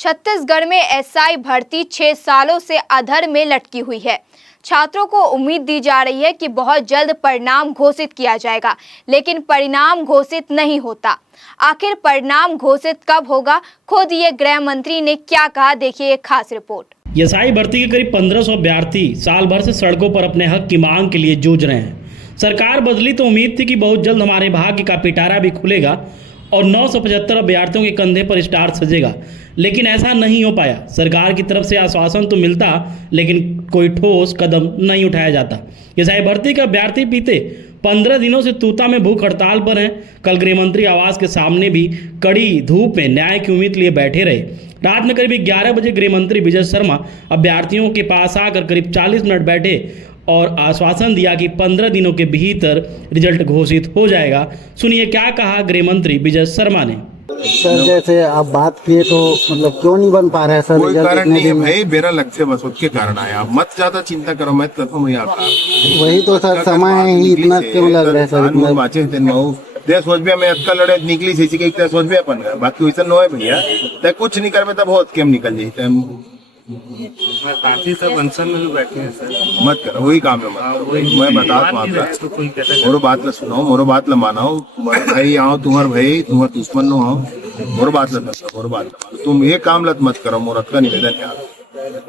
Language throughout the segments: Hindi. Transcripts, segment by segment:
छत्तीसगढ़ में एसआई भर्ती 6 सालों से अधर में लटकी हुई है। छात्रों को उम्मीद दी जा रही है कि बहुत जल्द परिणाम घोषित किया जाएगा, लेकिन परिणाम घोषित नहीं होता। आखिर परिणाम घोषित कब होगा, खुद ये गृह मंत्री ने क्या कहा, देखिए एक खास रिपोर्ट। एसआई भर्ती के करीब 1500 अभ्यर्थी साल भर से सड़कों पर अपने हक की मांग के लिए जूझ रहे हैं। सरकार बदली तो उम्मीद थी कि बहुत जल्द हमारे भाग्य का पिटारा भी खुलेगा और 975 अभ्यर्थियों के कंधे पर स्टार सजेगा, लेकिन ऐसा नहीं हो पाया। सरकार की तरफ से आश्वासन तो मिलता, लेकिन कोई ठोस कदम नहीं उठाया जाता। एसआई भर्ती के अभ्यर्थी बीते 15 दिनों से तूता में भूख हड़ताल पर हैं। कल गृह मंत्री आवास के सामने भी कड़ी धूप में न्याय की उम्मीद लिए बैठे रहे। रात में करीब 11 बजे गृह मंत्री विजय शर्मा अभ्यर्थियों के पास आकर करीब 40 मिनट बैठे और आश्वासन दिया कि 15 दिनों के भीतर रिजल्ट घोषित हो जाएगा। सुनिए क्या कहा गृह मंत्री विजय शर्मा ने। सर जैसे आप बात किए तो मतलब क्यों नहीं बन पा रहा है सर? कोई कारण नहीं है भाई, मेरा लक्ष्य बस उसके कारण आया। आप मत ज्यादा चिंता करो, मैं करता हूँ वही तो सर, समय ही इतना क्यों लग रहा है सर? वाचे ते सोचबे मैं अक्का लड़े निकली से कि ते सोचबे अपन बाकी वैसा न है भैया। ते कुछ नहीं करबे तो बहुत केम निकल जाई। काफी सब अनशन में भी बैठे हैं सर। मत करो, वही काम है, मत करो। मैं बता आपका मोरो बात ला सुनो, मोरो बात ला मानो भाई। आओ तुम्हार भाई, तुम्हार दुश्मन नो आओ, मोरो बात ला सुनो, मोरो बात ला मानो। तुम ये काम लत मत करो, मोर का निवेदन है।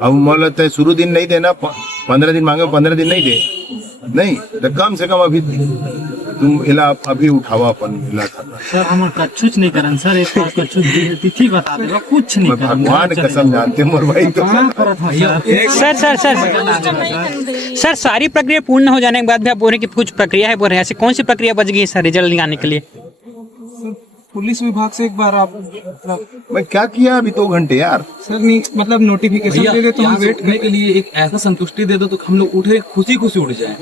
अब मोल शुरू दिन नहीं देना, 15 दिन मांगे 15 दिन नहीं दे, नहीं तो कम से कम अभी तुम इला अभी उठावा अपन इला था सर। हम कछुच नहीं करन सर, एक कछुच तिथि बता दो, कुछ नहीं करन। भगवान कसम जानते मोर भाई तो सर सर सर सर सारी प्रक्रिया पूर्ण हो जाने के बाद भी आप बोल रहे हैं कि कुछ प्रक्रिया है, बोल रहे हैं ऐसी कौन सी प्रक्रिया बच गई सर रिजल्ट निकालने के लिए? पुलिस विभाग से एक बार आप मैं क्या किया अभी 2 घंटे यार सर नहीं मतलब नोटिफिकेशन दे दे तो हम वेट करने के लिए एक ऐसा संतुष्टि दे दो तो हम लोग उठे खुशी खुशी उठ जाए।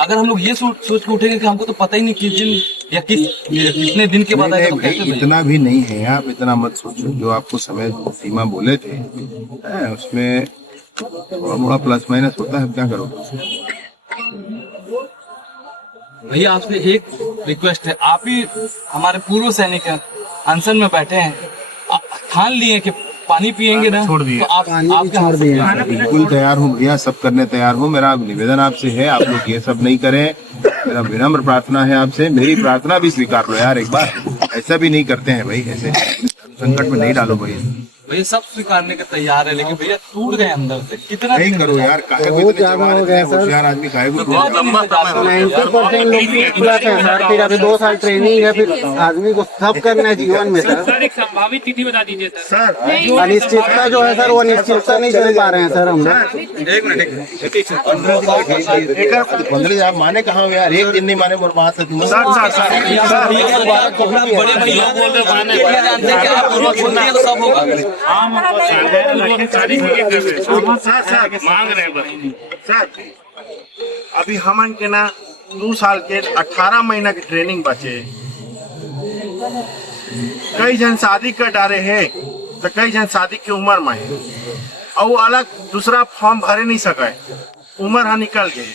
अगर हम लोग ये सोच के उठेंगे कि हमको तो पता ही नहीं किस दिन या कितने दिन के बाद आएगा, तो इतना भी नहीं है। आप इतना मत सोचो, जो आपको समय सीमा बोले थे उसमें थोड़ा मोड़ा प्लस माइनस होता है, क्या करोगे? भैया आपसे एक रिक्वेस्ट है, आप ही हमारे पूर्व सैनिक हैं, अनशन में बैठे हैं, ठान लिए कि पानी पिएंगे ना तो आप छोड़ दिए। बिल्कुल तैयार हूँ भैया, सब करने तैयार हूँ। मेरा निवेदन आपसे है, आप लोग ये सब नहीं करें। मेरा विनम्र प्रार्थना है आपसे, मेरी प्रार्थना भी स्वीकार लो यार एक बार। ऐसा भी नहीं करते हैं भाई, ऐसे संकट में नहीं डालो भैया। भैया सब स्वीकारने के तैयार है, लेकिन भैया टूट गए अंदर से। कितना नहीं करो यार, काहे को इतने जवान हो गए सर? यार आदमी काहे को 90% लोग प्लस है सर। फिर अभी 2 साल ट्रेनिंग है, फिर आदमी को सब करना है जीवन में सर। सर एक संभावित तिथि बता दीजिए सर। अनिश्चितता जो है सर, वो अनिश्चितता नहीं चल पा रहे हैं सर हम लोग। 15 आप माने कहाँ हो यार? एक दिन नहीं माने बात है। बड़े भैया बोल रहे सब होगा। मांग रहे हैं सर। अभी हमन के ना 2 साल के 18 महीना की ट्रेनिंग बचे। कई जन शादी कर डाले हैं तो कई जन शादी की उम्र में है और वो अलग दूसरा फॉर्म भरे नहीं सके, उम्र हाँ निकल गए।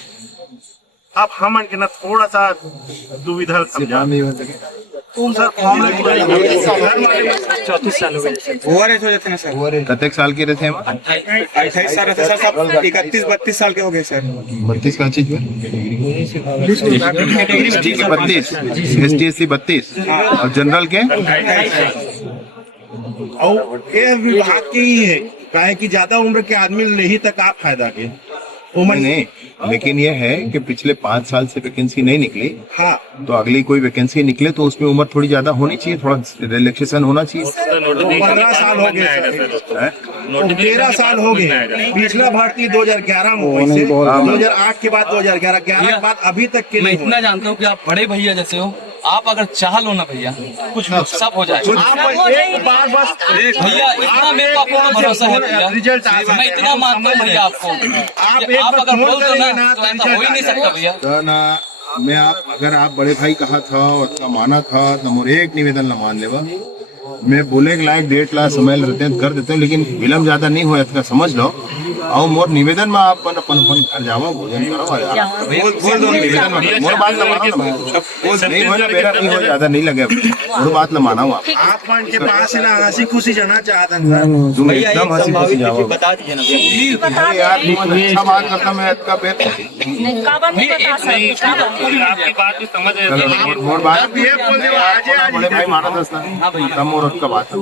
अब हमन के ना थोड़ा सा दुविधा समझा तुम सर फॉर्म 34 साल हो गए। ओवरेज हो जाते ना सर। कतेक साल के रहते हैं? 28 साल रहते सर, सब 31-32 साल के हो गए सर। 32 का चीज में 32 ST/SC 32 और जनरल के और ये विभाग के ही है, काहे कि ज्यादा उम्र के आदमी ले ही तक आप फायदा के उम्र नहीं। लेकिन ये है कि पिछले 5 साल से वैकेंसी नहीं निकली। हाँ तो अगली कोई वैकेंसी निकले तो उसमें उम्र थोड़ी ज्यादा होनी चाहिए, थोड़ा रिलैक्सेशन होना चाहिए। 15 साल हो गए, 13 साल हो गए। पिछला भर्ती 2011 में हुई से 2008 के बाद 2011 के बाद अभी तक के मैं इतना जानता हूँ कि आप बड़े भैया जैसे हो, आप अगर चाह लो ना भैया कुछ सब हो जाएगा। आप एक बार बस भैया इतना मेरे को आपको भरोसा है भैया, रिजल्ट मैं इतना मानता हूँ भैया आपको। आप अगर बोल दो ना तो ऐसा हो ही नहीं सकता भैया। तो ना मैं अगर आप बड़े भाई कहा था और माना था तो मोरे एक निवेदन न मान लेवा। मैं बोले के लायक 1.5 लाख समय रहते हैं कर देते हैं, लेकिन विलम्ब ज्यादा नहीं हुआ इसका समझ लो। और मोर निवेदन में आप अपन अपन घर जाओ भोजन करो बोल दो निवेदन में मोर बात लमाना नहीं हो बेरा नहीं हो ज्यादा नहीं लगे मोर बात लमाना हूँ आप मन के पास ना हंसी खुशी जाना चाहता हूँ तुम एकदम हंसी खुशी जाओ बता दीजिए ना अरे यार तुम अच्छा बात करता मैं इसका पेट आपकी बात भी समझ रहे मोर बात ये बोल दो आज बड़े भाई माना दस्ता तब मोर का बात है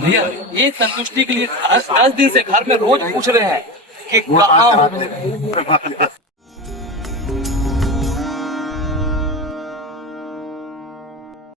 भैया ये संतुष्टि के लिए 10 दिन से घर में रोज पूछ रहे हैं कि कहाँ हो